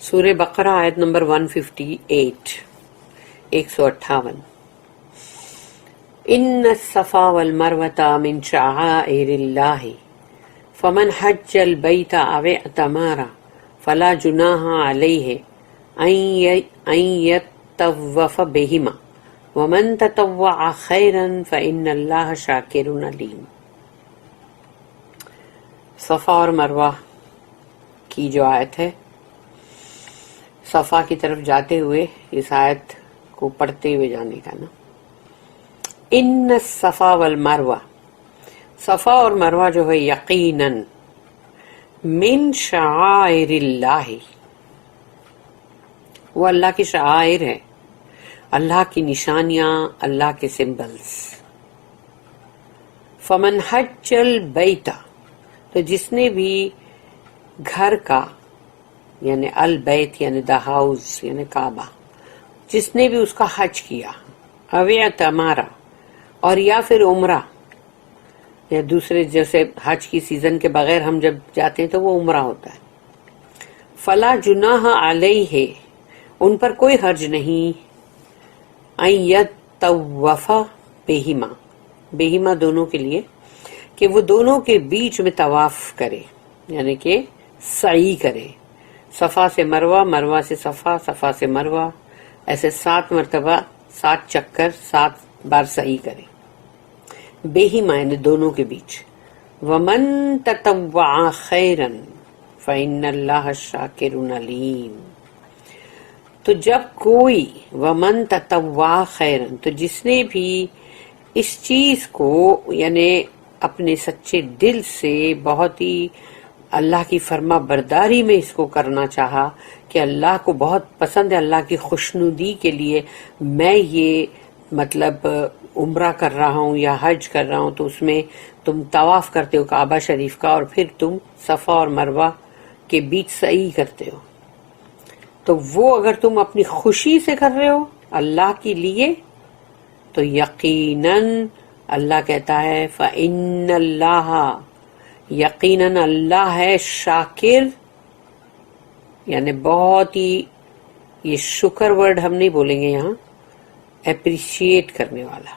سورہ بقرہ آیت نمبر 158 158 ان الصفا والمروة من شعائر اللہ فمن حج البیت او اعتمر فلا جناح علیہ ان یطوف بہما ومن تطوع خیرا فإن اللہ شاکر علیم۔ صفا اور مروہ کی جو آیت ہے، صفا کی طرف جاتے ہوئے اس آیت کو پڑھتے ہوئے جانے کا نا۔ ان الصفا والمروہ، صفا اور مروہ جو ہے یقیناً من شعائر اللہ، وہ اللہ کی شعائر ہے، اللہ کی نشانیاں، اللہ کے سمبلز۔ فمن حج البیت، تو جس نے بھی گھر کا یعنی البیت یعنی دا ہاؤس یعنی کعبہ، جس نے بھی اس کا حج کیا، او اعتمر، اور یا پھر عمرہ، یا دوسرے جیسے حج کی سیزن کے بغیر ہم جب جاتے ہیں تو وہ عمرہ ہوتا ہے، فلا جناح علیہ، ان پر کوئی حرج نہیں، ان یطوف بہما، بہما دونوں کے لیے، کہ وہ دونوں کے بیچ میں طواف کرے، یعنی کہ سعی کرے، صفا سے مروہ، مروہ سے صفا، صفا سے مروہ، ایسے 7 مرتبہ 7 چکر 7 بار سعی کرے، بہما یعنی دونوں کے بیچ۔ ومن تطوع خیرا فإن اللہ شاکر علیم، تو جب کوئی ومن تطوع خیرا، تو جس نے بھی اس چیز کو یعنی اپنے سچے دل سے بہت ہی اللہ کی فرما برداری میں اس کو کرنا چاہا کہ اللہ کو بہت پسند ہے، اللہ کی خوشنودی کے لیے میں یہ مطلب عمرہ کر رہا ہوں یا حج کر رہا ہوں، تو اس میں تم طواف کرتے ہو کعبہ شریف کا، اور پھر تم صفا اور مروہ کے بیچ سعی کرتے ہو، تو وہ اگر تم اپنی خوشی سے کر رہے ہو اللہ کے لیے، تو یقیناً اللہ کہتا ہے فإن اللہ، یقیناً اللہ ہے شاکر، یعنی بہت ہی، یہ شکر ورڈ ہم نہیں بولیں گے یہاں، اپریشیٹ کرنے والا،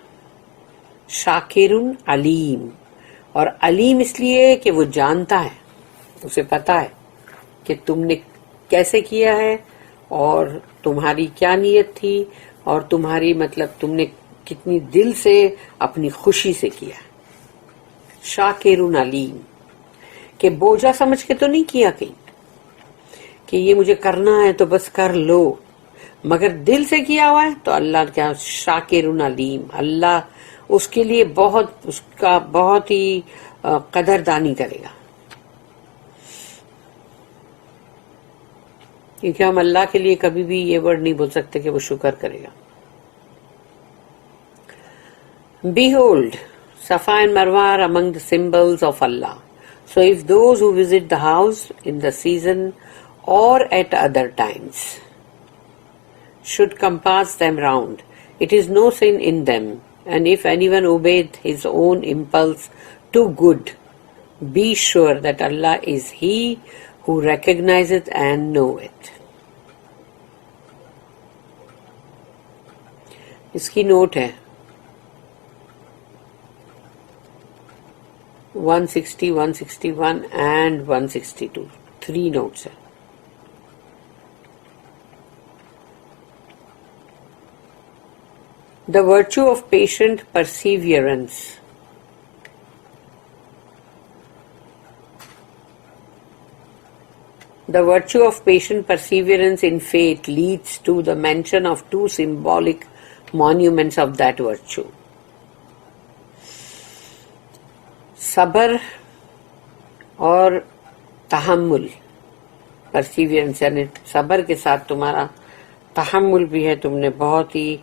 شاکر علیم، اور علیم اس لیے کہ وہ جانتا ہے، اسے پتا ہے کہ تم نے کیسے کیا ہے اور تمہاری کیا نیت تھی، اور تمہاری مطلب تم نے کتنی دل سے اپنی خوشی سے کیا، شاکر علیم، کہ بوجھا سمجھ کے تو نہیں کیا کہیں کہ یہ مجھے کرنا ہے تو بس کر لو، مگر دل سے کیا ہوا ہے تو اللہ کیا شاکر علیم، اللہ اس کے لیے بہت، اس کا بہت ہی قدردانی کرے گا، کیونکہ ہم اللہ کے لیے کبھی بھی یہ ورڈ نہیں بول سکتے کہ وہ شکر کرے گا۔ Behold, Safa and Marwa are among the symbols of Allah. So if those who visit the house in the season or at other times should compass them round, it is no sin in them. And if anyone obeyed his own impulse to good, be sure that Allah is He who recognizes and knoweth. اس کی note ہے 160, 161 and 162, 3 notes ہیں۔ The virtue of patient perseverance. The virtue of patient perseverance in faith leads to the mention of 2 symbolic monuments of that virtue. صبر اور تحمل، perseverance یعنی صبر کے ساتھ تمہارا تحمل بھی ہے، تم نے بہت ہی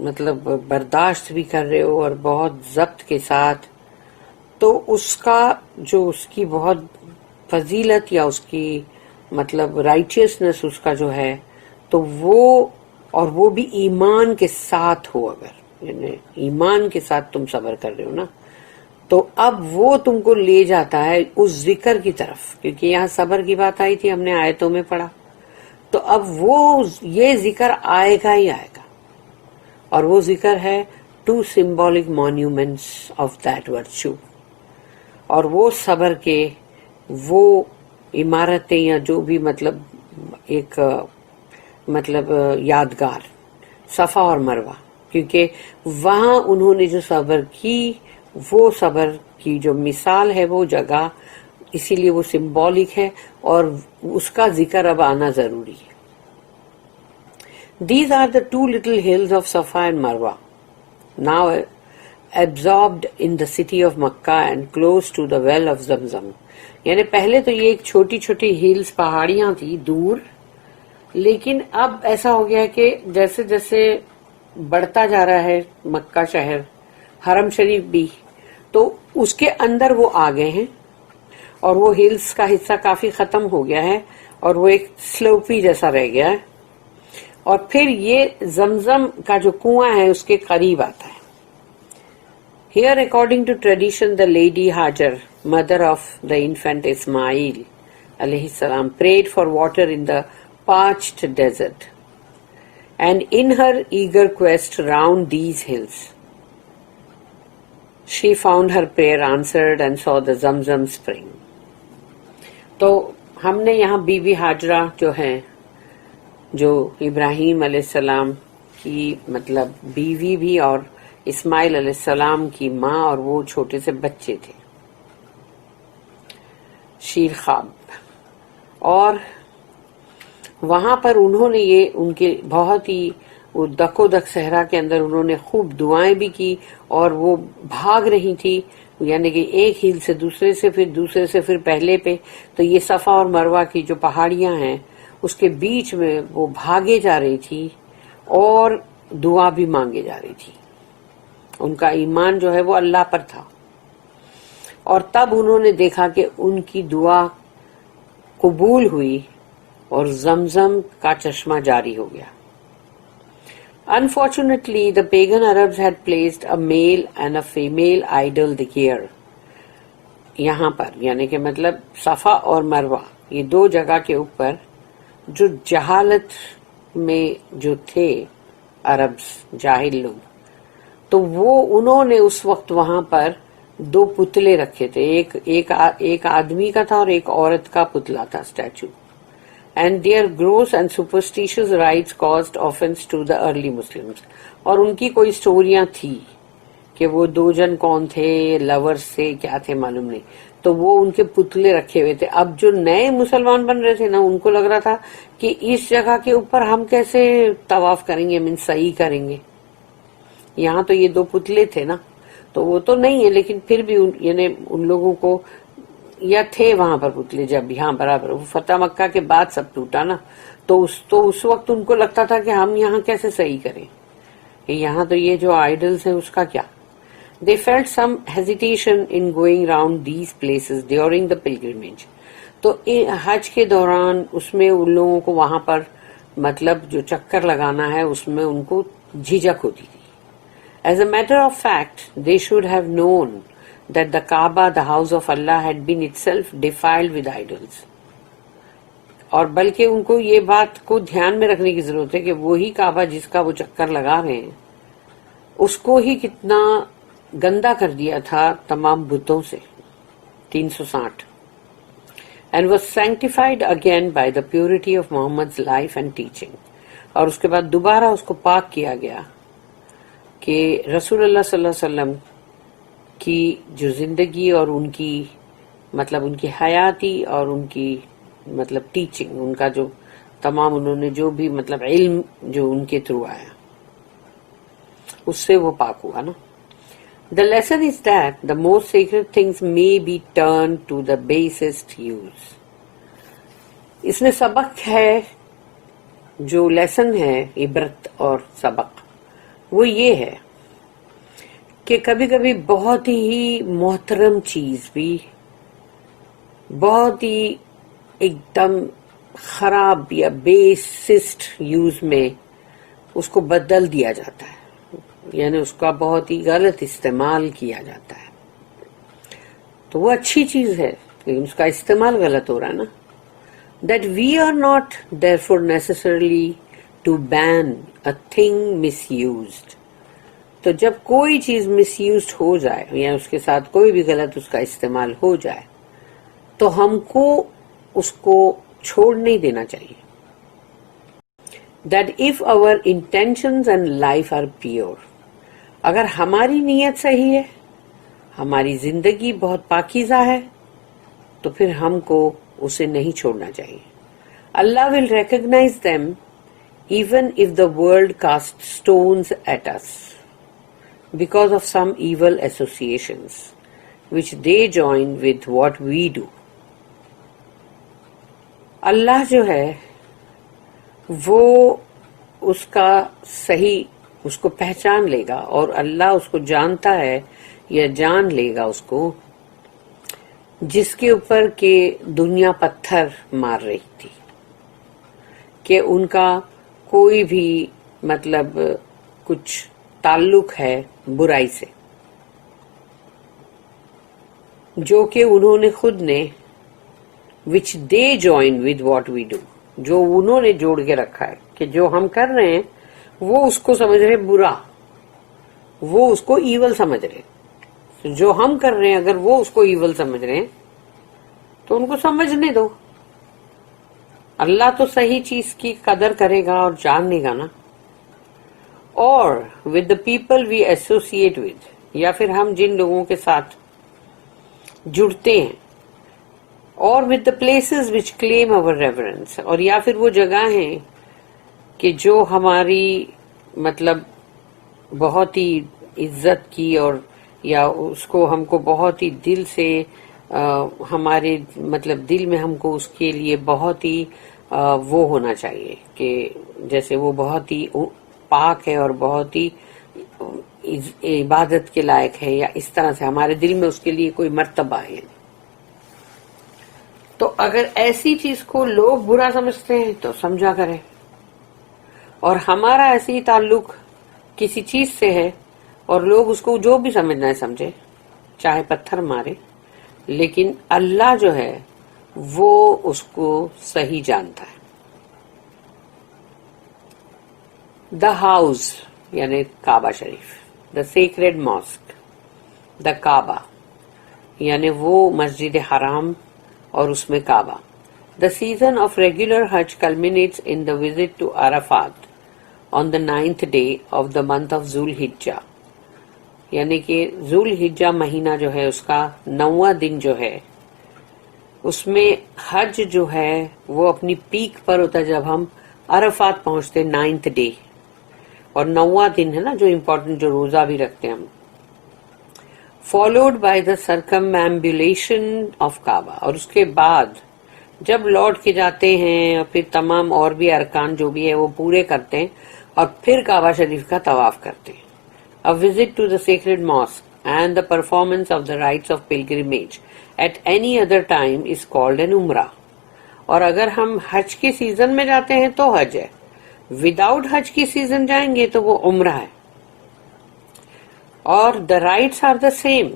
مطلب برداشت بھی کر رہے ہو اور بہت ضبط کے ساتھ، تو اس کا جو اس کی بہت فضیلت یا اس کی مطلب رائٹیسنس اس کا جو ہے، تو وہ، اور وہ بھی ایمان کے ساتھ ہو، اگر یعنی ایمان کے ساتھ تم صبر کر رہے ہو نا، تو اب وہ تم کو لے جاتا ہے اس ذکر کی طرف، کیونکہ یہاں صبر کی بات آئی تھی، ہم نے آیتوں میں پڑھا، تو اب وہ یہ ذکر آئے گا ہی آئے گا، اور وہ ذکر ہے 2 symbolic monuments of that virtue، اور وہ صبر کے وہ عمارتیں یا جو بھی مطلب ایک مطلب یادگار، صفا اور مروہ، کیونکہ وہاں انہوں نے جو صبر کی، وہ صبر کی جو مثال ہے وہ جگہ، اسی لیے وہ سمبولک ہے اور اس کا ذکر اب آنا ضروری ہے۔ These are the 2 little hills of Safa and Marwa, now absorbed in the city of Makkah and close to the well of Zamzam۔ یعنی پہلے تو یہ ایک چھوٹی چھوٹی ہلز پہاڑیاں تھی دور، لیکن اب ایسا ہو گیا کہ جیسے جیسے بڑھتا جا رہا ہے مکہ شہر، حرم شریف بھی، تو اس کے اندر وہ آ گئے ہیں، اور وہ ہلز کا حصہ کافی ختم ہو گیا ہے اور وہ ایک سلوپی جیسا رہ گیا ہے، اور پھر یہ زمزم کا جو کنواں ہے اس کے قریب آتا ہے۔ Here, according to tradition, the lady Hajar, mother of the infant Ismail alayhi salam, prayed for water in the parched desert, and in her eager quest round these hills, she found her prayer answered and saw the Zamzam spring۔ تو ہم نے یہاں be be Hajra جو ہیں، جو ابراہیم علیہ السلام کی مطلب بیوی بھی اور اسماعیل علیہ السلام کی ماں، اور وہ چھوٹے سے بچے تھے، شیر خواب، اور وہاں پر انہوں نے یہ ان کے بہت ہی وہ دک و دک صحرا کے اندر انہوں نے خوب دعائیں بھی کی، اور وہ بھاگ رہی تھی، یعنی کہ ایک ہل سے دوسرے سے، پھر دوسرے سے پھر پہلے پہ، تو یہ صفا اور مروہ کی جو پہاڑیاں ہیں اس کے بیچ میں وہ بھاگے جا رہی تھی اور دعا بھی مانگے جا رہی تھی۔ ان کا ایمان جو ہے وہ اللہ پر تھا، اور تب انہوں نے دیکھا کہ ان کی دعا قبول ہوئی اور زمزم کا چشمہ جاری ہو گیا۔ Unfortunately, the pagan Arabs had placed a male and a female idol here۔ یہاں پر یعنی کہ مطلب صفا اور مروہ یہ 2 جگہ کے اوپر جو جہالت میں جو تھے عربز، جاہل لوگ، تو وہ انہوں نے اس وقت وہاں پر 2 پتلے رکھے تھے، ایک آدمی کا تھا اور ایک عورت کا پتلا تھا، statue. And their gross and superstitious rites caused offense to the early Muslims۔ اور ان کی کوئی سٹوریاں تھی کہ وہ 2 جن کون تھے، لورز تھے، کیا تھے معلوم نہیں، تو وہ ان کے پتلے رکھے ہوئے تھے۔ اب جو نئے مسلمان بن رہے تھے نا، ان کو لگ رہا تھا کہ اس جگہ کے اوپر ہم کیسے طواف کریں گے، صحیح کریں گے، یہاں تو یہ 2 پتلے تھے نا، تو وہ تو نہیں ہے، لیکن پھر بھی یعنی ان لوگوں کو، یا تھے وہاں پر پتلے جب یہاں برابر، وہ فتح مکہ کے بعد سب ٹوٹا نا، تو اس وقت ان کو لگتا تھا کہ ہم یہاں کیسے صحیح کریں، کہ یہاں تو یہ جو آئیڈلز ہیں اس کا کیا۔ They felt some hesitation in going round these places during the pilgrimage۔ تو حج کے دوران اس میں ان لوگوں کو وہاں پر مطلب جو چکر لگانا ہے اس میں ان کو جھجک ہوتی تھی۔ As a matter of fact, they should have known that the Kaaba, the house of Allah, had been itself defiled with idols۔ اور بلکہ ان کو یہ بات کو دھیان میں رکھنے کی ضرورت ہے کہ وہی کعبہ جس کا وہ چکر لگا رہے ہیں اس کو ہی کتنا گندا کر دیا تھا تمام بتوں سے، 360، and was sanctified again by the purity of Muhammad's life and teaching۔ اور اس کے بعد دوبارہ اس کو پاک کیا گیا کہ رسول اللہ صلی اللہ علیہ وسلم کی جو زندگی اور ان کی مطلب ان کی حیاتی اور ان کی مطلب ٹیچنگ، ان کا جو تمام انہوں نے جو بھی مطلب علم جو ان کے تھرو آیا اس سے وہ پاک ہوا نا۔ The lesson is that the most sacred things may be turned to the basest use۔ اس میں سبق ہے، جو لیسن ہے، عبرت اور سبق، وہ یہ ہے کہ کبھی کبھی بہت ہی محترم چیز بھی بہت ہی ایک دم خراب یا بیسسٹ یوز میں اس کو بدل دیا جاتا ہے، یعنی اس کا بہت ہی غلط استعمال کیا جاتا ہے۔ تو وہ اچھی چیز ہے لیکن اس کا استعمال غلط ہو رہا ہے نا۔ that we are not therefore necessarily to ban a thing misused. تو جب کوئی چیز مس یوزڈ ہو جائے یا اس کے ساتھ کوئی بھی غلط اس کا استعمال ہو جائے تو ہم کو اس کو چھوڑ نہیں دینا چاہیے. That if our intentions and life are pure, اگر ہماری نیت صحیح ہے, ہماری زندگی بہت پاکیزہ ہے, تو پھر ہم کو اسے نہیں چھوڑنا چاہیے. Allah will recognize them even if the world casts stones at us because of some evil associations which they join with what we do. اللہ جو ہے وہ اس کا صحیح اس کو پہچان لے گا, اور اللہ اس کو جانتا ہے یا جان لے گا اس کو جس کے اوپر کہ دنیا پتھر مار رہی تھی, کہ ان کا کوئی بھی مطلب کچھ تعلق ہے برائی سے, جو کہ انہوں نے خود نے which they join with what we do, جو انہوں نے جوڑ کے رکھا ہے کہ جو ہم کر رہے ہیں وہ اس کو سمجھ رہے برا, وہ اس کو ایول سمجھ رہے. جو ہم کر رہے ہیں اگر وہ اس کو ایول سمجھ رہے ہیں تو ان کو سمجھنے دو. اللہ تو صحیح چیز کی قدر کرے گا اور جان لے گا نا. اور with the people we associate with, یا پھر ہم جن لوگوں کے ساتھ جڑتے ہیں, اور with the places which claim our reverence, اور یا پھر وہ جگہ ہیں کہ جو ہماری مطلب بہت ہی عزت کی, اور یا اس کو ہم کو بہت ہی دل سے ہمارے مطلب دل میں ہم کو اس کے لیے بہت ہی وہ ہونا چاہیے کہ جیسے وہ بہت ہی پاک ہے اور بہت ہی عبادت کے لائق ہے, یا اس طرح سے ہمارے دل میں اس کے لیے کوئی مرتبہ ہے. تو اگر ایسی چیز کو لوگ برا سمجھتے ہیں تو سمجھا کریں, اور ہمارا ایسی تعلق کسی چیز سے ہے اور لوگ اس کو جو بھی سمجھنا ہے سمجھے, چاہے پتھر مارے, لیکن اللہ جو ہے وہ اس کو صحیح جانتا ہے. دا ہاؤس یعنی کعبہ شریف, دا سیکریڈ ماسک, دا کعبہ یعنی وہ مسجد حرام اور اس میں کعبہ. The season of regular Hajj culminates in the visit to Arafat on the 9th day of the month of Zul-Hijjah, یعنی کہ ذو الحجہ مہینہ جو ہے اس کا 9واں دن جو ہے اس میں حج جو ہے وہ اپنی پیک پر ہوتا ہے جب ہم عرفات پہنچتے 9th ڈے, اور 9واں دن ہے نا جو امپورٹنٹ, جو روزہ بھی رکھتے ہیں ہم. followed by the circumambulation of Kaaba, اور اس کے بعد جب لوٹ کے جاتے ہیں اور پھر تمام اور بھی ارکان جو بھی ہے وہ پورے کرتے ہیں اور پھر کعبہ شریف کا طواف کرتے ہیں. A visit to the sacred mosque and the performance of the rites of pilgrimage at any other time is called an umrah. اور اگر ہم حج کے سیزن میں جاتے ہیں تو حج ہے, وداؤٹ حج کی سیزن جائیں گے تو وہ عمرہ ہے. اور the rites are the same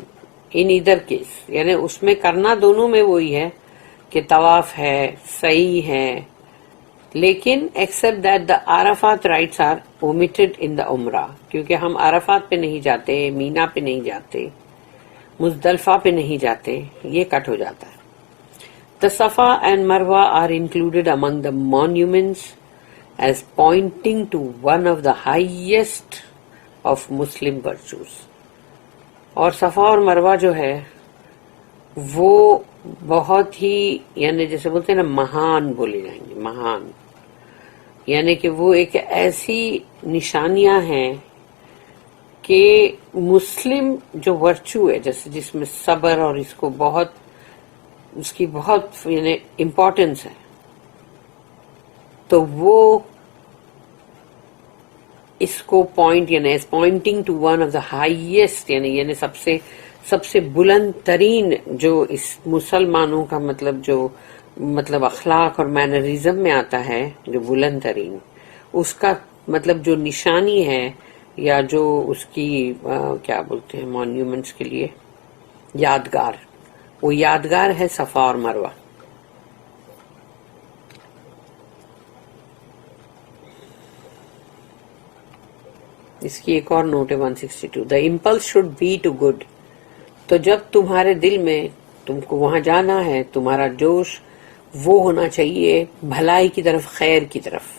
in either case, یعنی اس میں کرنا دونوں میں وہی ہے کہ طواف ہے, صحیح ہے, لیکن except that the Arafat rites are omitted in the Umrah, کیونکہ ہم عرفات پہ نہیں جاتے, مینا پہ نہیں جاتے, مزدلفہ پہ نہیں جاتے, یہ کٹ ہو جاتا ہے. The Safa and Marwa are included among the monuments as pointing to one of the highest of Muslim virtues. اور صفا اور مروہ جو ہے وہ بہت ہی یعنی جیسے بولتے ہیں نا مہان بولے جائیں گے, مہان یعنی کہ وہ ایک ایسی نشانیاں ہیں کہ مسلم جو ورچو ہے جیسے جس میں صبر اور اس کو بہت اس کی بہت یعنی امپورٹنس ہے, تو وہ اس کو پوائنٹ یعنی pointing to one of the highest یعنی سب سے بلند ترین جو اس مسلمانوں کا مطلب اخلاق اور مینرزم میں آتا ہے, جو بلند ترین اس کا مطلب جو نشانی ہے یا جو اس کی کیا بولتے ہیں مانیومنٹس کے لیے یادگار, وہ یادگار ہے صفا اور مروہ. اس کی ایک اور نوٹ ہے 162. The impulse should be to good. تو جب تمہارے دل میں تم کو وہاں جانا ہے، تمہارا جوش وہ ہونا چاہیے بھلائی کی طرف، خیر کی طرف.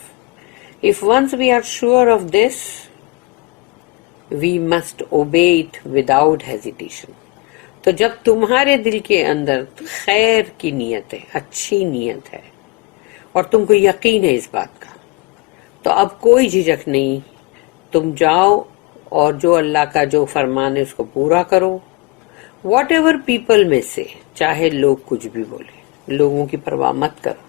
If once we are sure of this, we must obey it without hesitation. تو جب تمہارے دل کے اندر خیر کی نیت ہے، اچھی نیت ہے، اور تم کو یقین ہے اس بات کا، تو اب کوئی جھجک نہیں، تم جاؤ اور جو اللہ کا جو فرمان ہے اس کو پورا کرو. واٹ ایور پیپل میں سے، چاہے لوگ کچھ بھی بولے، لوگوں کی پرواہ مت کرو.